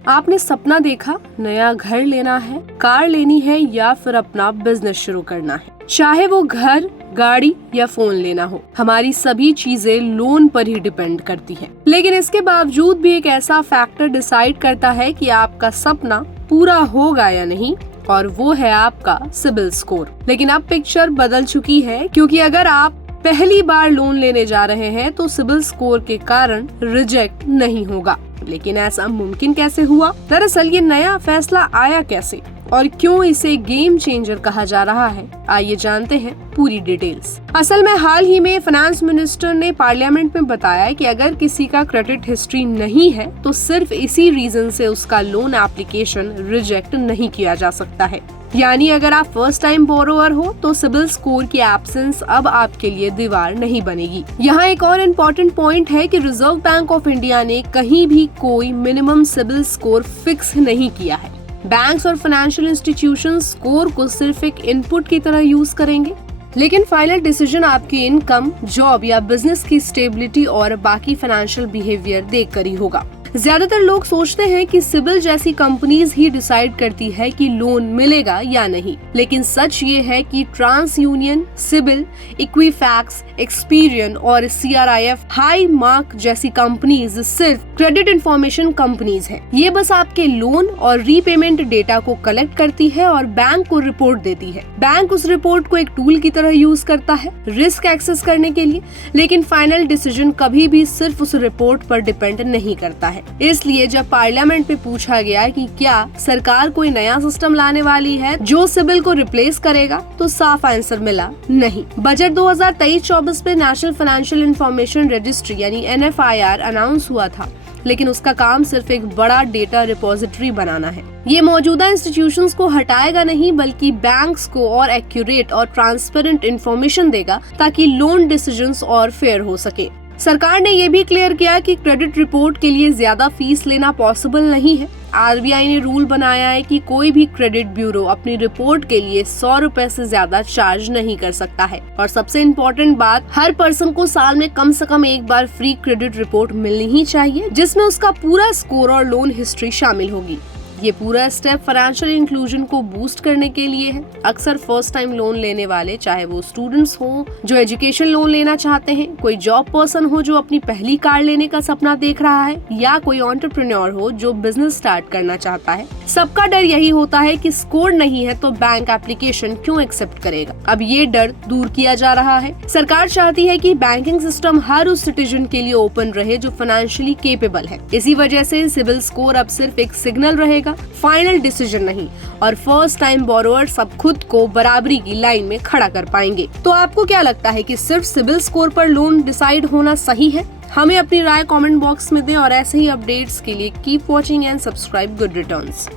आपने सपना देखा, नया घर लेना है, कार लेनी है या फिर अपना बिजनेस शुरू करना है। चाहे वो घर, गाड़ी या फोन लेना हो, हमारी सभी चीजें लोन पर ही डिपेंड करती हैं। लेकिन इसके बावजूद भी एक ऐसा फैक्टर डिसाइड करता है कि आपका सपना पूरा होगा या नहीं, और वो है आपका सिबिल स्कोर। लेकिन अब पिक्चर बदल चुकी है, क्योंकि अगर आप पहली बार लोन लेने जा रहे हैं तो सिबिल स्कोर के कारण रिजेक्ट नहीं होगा। लेकिन ऐसा मुमकिन कैसे हुआ? दरअसल ये नया फैसला आया कैसे और क्यों इसे गेम चेंजर कहा जा रहा है, आइए जानते हैं पूरी डिटेल्स। असल में हाल ही में फाइनेंस मिनिस्टर ने पार्लियामेंट में बताया कि अगर किसी का क्रेडिट हिस्ट्री नहीं है तो सिर्फ इसी रीजन से उसका लोन एप्लीकेशन रिजेक्ट नहीं किया जा सकता है। यानी अगर आप फर्स्ट टाइम बोरोवर हो तो सिबिल स्कोर की एब्सेंस अब आपके लिए दीवार नहीं बनेगी। यहाँ एक और इम्पोर्टेंट पॉइंट है कि रिजर्व बैंक ऑफ इंडिया ने कहीं भी कोई मिनिमम सिबिल स्कोर फिक्स नहीं किया है। बैंक्स और फाइनेंशियल इंस्टीट्यूशंस स्कोर को सिर्फ एक इनपुट की तरह यूज करेंगे, लेकिन फाइनल डिसीजन आपकी इनकम, जॉब या बिजनेस की स्टेबिलिटी और बाकी फाइनेंशियल बिहेवियर देखकर ही होगा। ज्यादातर लोग सोचते हैं कि सिबिल जैसी कंपनीज ही डिसाइड करती है कि लोन मिलेगा या नहीं, लेकिन सच ये है कि TransUnion, CIBIL, Equifax, Experian और CRIF, हाई मार्क जैसी कंपनीज सिर्फ क्रेडिट इंफॉर्मेशन कंपनीज हैं। ये बस आपके लोन और रीपेमेंट डेटा को कलेक्ट करती है और बैंक को रिपोर्ट देती है। बैंक उस रिपोर्ट को एक टूल की तरह यूज करता है रिस्क एक्सेस करने के लिए, लेकिन फाइनल डिसीजन कभी भी सिर्फ उस रिपोर्ट पर डिपेंड नहीं करता है। इसलिए जब पार्लियामेंट में पूछा गया कि क्या सरकार कोई नया सिस्टम लाने वाली है जो सिबिल को रिप्लेस करेगा, तो साफ आंसर मिला नहीं। बजट 2023-24 में नेशनल फाइनेंशियल इंफॉर्मेशन रजिस्ट्री यानी NFIR अनाउंस हुआ था, लेकिन उसका काम सिर्फ एक बड़ा डेटा रिपोजिटरी बनाना है। ये मौजूदा इंस्टीट्यूशंस को हटाएगा नहीं, बल्कि बैंक्स को और एक्यूरेट और ट्रांसपेरेंट इंफॉर्मेशन देगा ताकि लोन डिसीजंस और फेयर हो सके। सरकार ने ये भी क्लियर किया कि क्रेडिट रिपोर्ट के लिए ज्यादा फीस लेना पॉसिबल नहीं है। RBI ने रूल बनाया है कि कोई भी क्रेडिट ब्यूरो अपनी रिपोर्ट के लिए 100 रुपए से ज्यादा चार्ज नहीं कर सकता है। और सबसे इम्पोर्टेंट बात, हर पर्सन को साल में कम से कम एक बार फ्री क्रेडिट रिपोर्ट मिलनी ही चाहिए, जिसमें उसका पूरा स्कोर और लोन हिस्ट्री शामिल होगी। ये पूरा स्टेप फाइनेंशियल इंक्लूजन को बूस्ट करने के लिए है। अक्सर फर्स्ट टाइम लोन लेने वाले, चाहे वो स्टूडेंट्स हो जो एजुकेशन लोन लेना चाहते हैं, कोई जॉब पर्सन हो जो अपनी पहली कार लेने का सपना देख रहा है, या कोई एंटरप्रेन्योर हो जो बिजनेस स्टार्ट करना चाहता है, सबका डर यही होता है कि स्कोर नहीं है तो बैंक एप्लीकेशन क्यों एक्सेप्ट करेगा। अब ये डर दूर किया जा रहा है। सरकार चाहती है कि बैंकिंग सिस्टम हर उस सिटीजन के लिए ओपन रहे जो फाइनेंशियली केपेबल है। इसी वजह से सिबिल स्कोर अब सिर्फ एक सिग्नल रहेगा, फाइनल डिसीजन नहीं, और फर्स्ट टाइम बोरोवर्स अब खुद को बराबरी की लाइन में खड़ा कर पाएंगे। तो आपको क्या लगता है कि सिर्फ सिबिल स्कोर पर लोन डिसाइड होना सही है? हमें अपनी राय कमेंट बॉक्स में दें, और ऐसे ही अपडेट्स के लिए keep watching and subscribe good returns.